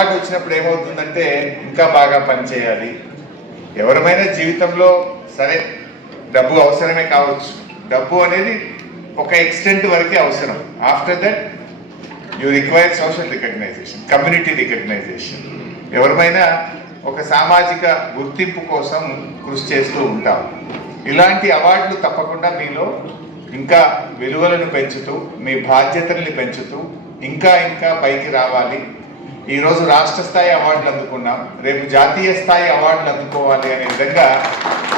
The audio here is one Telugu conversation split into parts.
అలవాటు వచ్చినప్పుడు ఏమవుతుందంటే ఇంకా బాగా పనిచేయాలి ఎవరమైనా జీవితంలో సరే డబ్బు అవసరమే కావచ్చు. డబ్బు అనేది ఒక ఎక్స్టెంట్ వరకే అవసరం. After that you require social recognition community recognition ఎవరిమైనా ఒక సామాజిక గుర్తింపు కోసం కృషి చేస్తూ ఉంటాం. ఇలాంటి అవార్డులు తప్పకుండా మీలో ఇంకా విలువలను పెంచుతూ మీ బాధ్యతల్ని పెంచుతూ ఇంకా ఇంకా పైకి రావాలి. ఈరోజు రాష్ట్ర స్థాయి అవార్డులు అందుకున్నాం. రేపు జాతీయ స్థాయి అవార్డులు అందుకోవాలి అనే విధంగా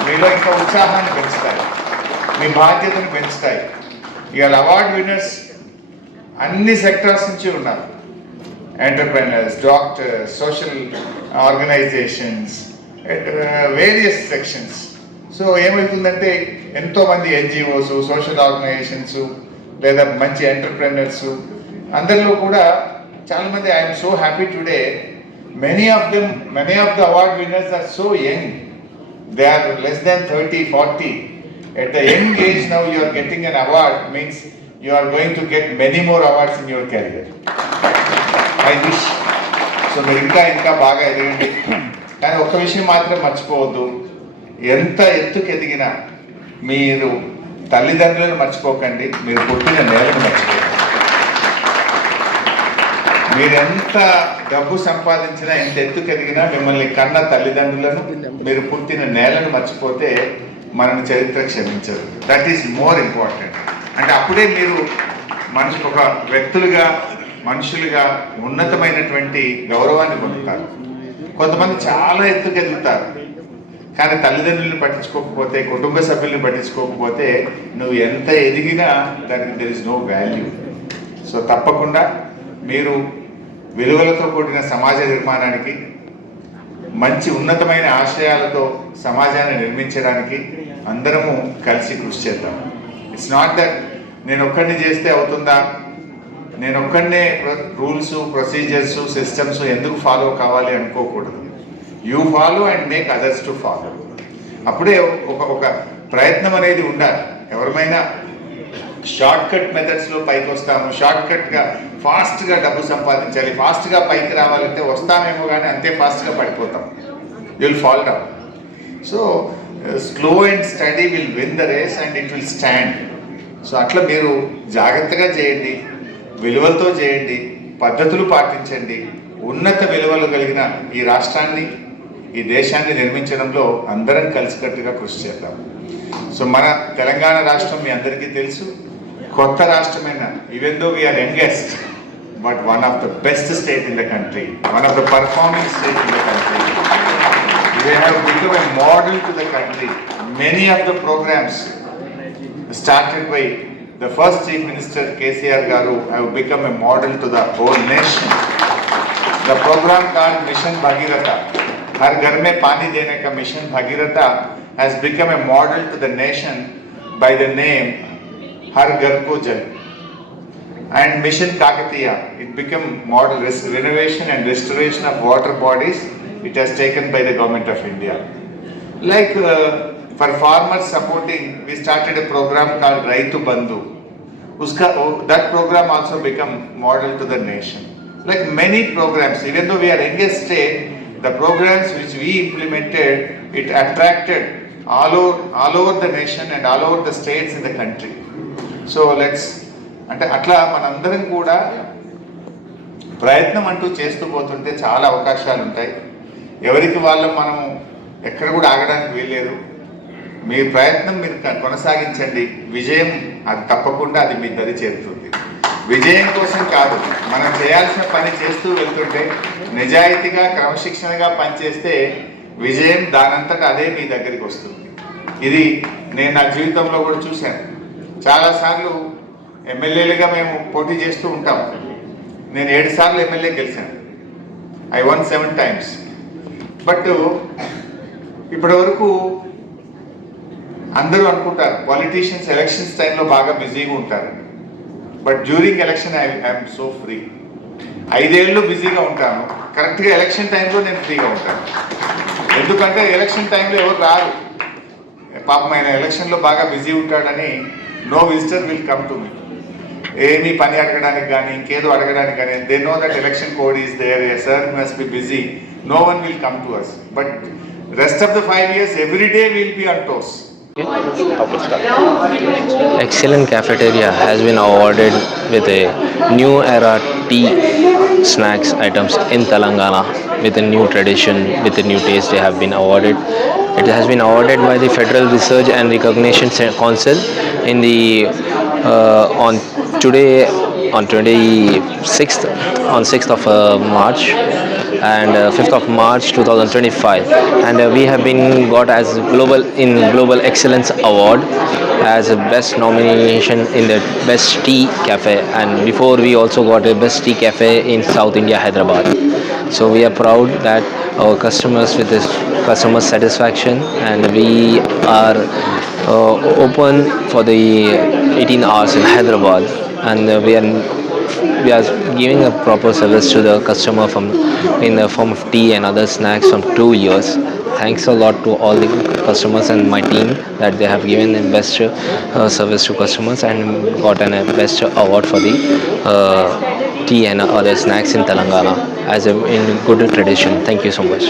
మీలో ఇంకా ఉత్సాహాన్ని పెంచుతాయి. మీ బాధ్యతను పెంచుతాయి. ఇవాళ అవార్డు విన్నర్స్ అన్ని సెక్టార్స్ నుంచి ఉన్నారు. Entrepreneurs doctors social organisations various sections. So ఏమవుతుందంటే ఎంతోమంది ఎన్జిఓస్ సోషల్ ఆర్గనైజేషన్స్ లేదా మంచి ఎంటర్ప్రైనర్స్ అందరిలో కూడా చాలా మంది I'm so happy today many of them many of the award winners are so young they are less than thirty forty at the young age now you are getting an award means you are going to get many more awards in your career I wish so మీరు ఇంకా ఇంకా బాగా ఎదగండి. కానీ ఒక విషయం మాత్రం మర్చిపోవద్దు. ఎంత ఎత్తుకు ఎదిగినా మీరు తల్లిదండ్రులను మర్చిపోకండి. మీరు పుట్టిన నేలను మర్చిపోకండి. మీరు ఎంత డబ్బు సంపాదించినా ఎంత ఎత్తుకెదిగినా మిమ్మల్ని కన్న తల్లిదండ్రులను మీరు పుట్టిన నేలను మర్చిపోతే మనని చరిత్ర క్షమించదు. దట్ ఈస్ మోర్ ఇంపార్టెంట్ అంటే అప్పుడే మీరు మనిషి ఒక వ్యక్తులుగా మనుషులుగా ఉన్నతమైనటువంటి గౌరవాన్ని పొందుతారు. కొంతమంది చాలా ఎత్తుకెదుగుతారు కానీ తల్లిదండ్రులను పట్టించుకోకపోతే కుటుంబ సభ్యులను పట్టించుకోకపోతే నువ్వు ఎంత ఎదిగినా దానికి there is no value so తప్పకుండా మీరు విలువలతో కూడిన సమాజ నిర్మాణానికి మంచి ఉన్నతమైన ఆశయాలతో సమాజాన్ని నిర్మించడానికి అందరము కలిసి కృషి చేద్దాం. ఇట్స్ నాట్ దట్ నేను ఒక్కడిని చేస్తే అవుతుందా? నేను ఒక్కడనే రూల్స్ ప్రొసీజర్స్ సిస్టమ్స్ ఎందుకు ఫాలో కావాలి అనుకోకూడదు. You follow and make others to follow. అప్పుడే ఒక ఒక ప్రయత్నం అనేది ఉండాలి. ఎవరిమైనా షార్ట్ కట్ మెథడ్స్లో పైకి వస్తాము షార్ట్ కట్గా ఫాస్ట్గా డబ్బు సంపాదించాలి. ఫాస్ట్గా పైకి రావాలంటే వస్తామేమో కానీ అంతే ఫాస్ట్గా పడిపోతాం will fall down so slow and steady will win the race and it will stand so అట్లా మీరు జాగ్రత్తగా చేయండి. విలువలతో చేయండి. పద్ధతులు పాటించండి. ఉన్నత విలువలు కలిగిన ఈ రాష్ట్రాన్ని ఈ దేశాన్ని నిర్మించడంలో అందరం కలిసికట్టుగా కృషి చేద్దాం. సో మన తెలంగాణ రాష్ట్రం మీ అందరికీ తెలుసు. కొత్త రాష్ట్రమైన even though we're youngest but one of the best state in the country, one of the performing state in the country. we have become a model to the country. Many of the programs started by the first Chief Minister KCR Garu have become a model to the whole nation. The program called Mission Bhagirata, Har Ghar Mein Pani Dene Ka Mission Bhagirata has become a model to the nation by the name Har Ghar Ko Jal. And Mission Kakatiya, it became modern renovation and restoration of water bodies. It has taken by the government of India. Like uh, for farmers supporting, we started a program called Right to Bandhu. Oh, that program also become model to the nation. Like many programs, even though we are youngest state, the programs which we implemented, it attracted all over, all over the nation and all over the states in the country. So let's అంటే అట్లా మనందరం కూడా ప్రయత్నం అంటూ చేస్తూ పోతుంటే చాలా అవకాశాలు ఉంటాయి. ఎవరికి వాళ్ళు మనం ఎక్కడ కూడా ఆగడానికి వీల్లేదు. మీ ప్రయత్నం మీరు కొనసాగించండి. విజయం అది తప్పకుండా అది మీ దరి చేరుతుంది. విజయం కోసం కాదు మనం చేయాల్సిన పని చేస్తూ వెళ్తుంటే నిజాయితీగా క్రమశిక్షణగా పనిచేస్తే విజయం దానంతట అదే మీ దగ్గరికి వస్తుంది. ఇది నేను నా జీవితంలో కూడా చూశాను. చాలాసార్లు ఎమ్మెల్యేలుగా మేము పోటీ చేస్తూ ఉంటాం. నేను ఏడు సార్లు ఎమ్మెల్యే గెలిచాను. I won seven times but ఇప్పటి వరకు అందరూ అనుకుంటారు పాలిటీషియన్స్ ఎలక్షన్స్ టైంలో బాగా బిజీగా ఉంటారు. But during election I I'm so free ఐదేళ్ళు బిజీగా ఉంటాను. కరెక్ట్గా ఎలక్షన్ టైంలో నేను ఫ్రీగా ఉంటాను. ఎందుకంటే ఎలక్షన్ టైంలో ఎవరు రారు. పాపం ఆయన ఎలక్షన్లో బాగా బిజీ ఉంటాడని No visitor will come to me ఏమీ పని అడగడానికి కానీ ఇంకేదో అడగడానికి కానీ they know that election code is there sir must be busy no one will come to us but rest of the five years every day will be on toes Excellent Cafeteria has been awarded with a new era tea snacks items in Telangana with a new tradition, with a new taste. They have been awarded. It has been awarded by the Federal Research and Recognition Ce- Council in the uh, on today on 26th on 6th of uh, March and uh, 5th of March 2025 and uh, we have been got as global in global excellence award as a best nomination in the best tea cafe. And before we also got a best tea cafe in south india hyderabad. So we are proud that our customers with this customer satisfaction and we are uh, open for the 18 hours in hyderabad and uh, we are we are giving a proper service to the customer from in the form of tea and other snacks from two years. Thanks a lot to all the customers and my team that they have given the best uh, service to customers and gotten a best award for the uh, tea and other snacks in Telangana as a in good tradition. Thank you so much.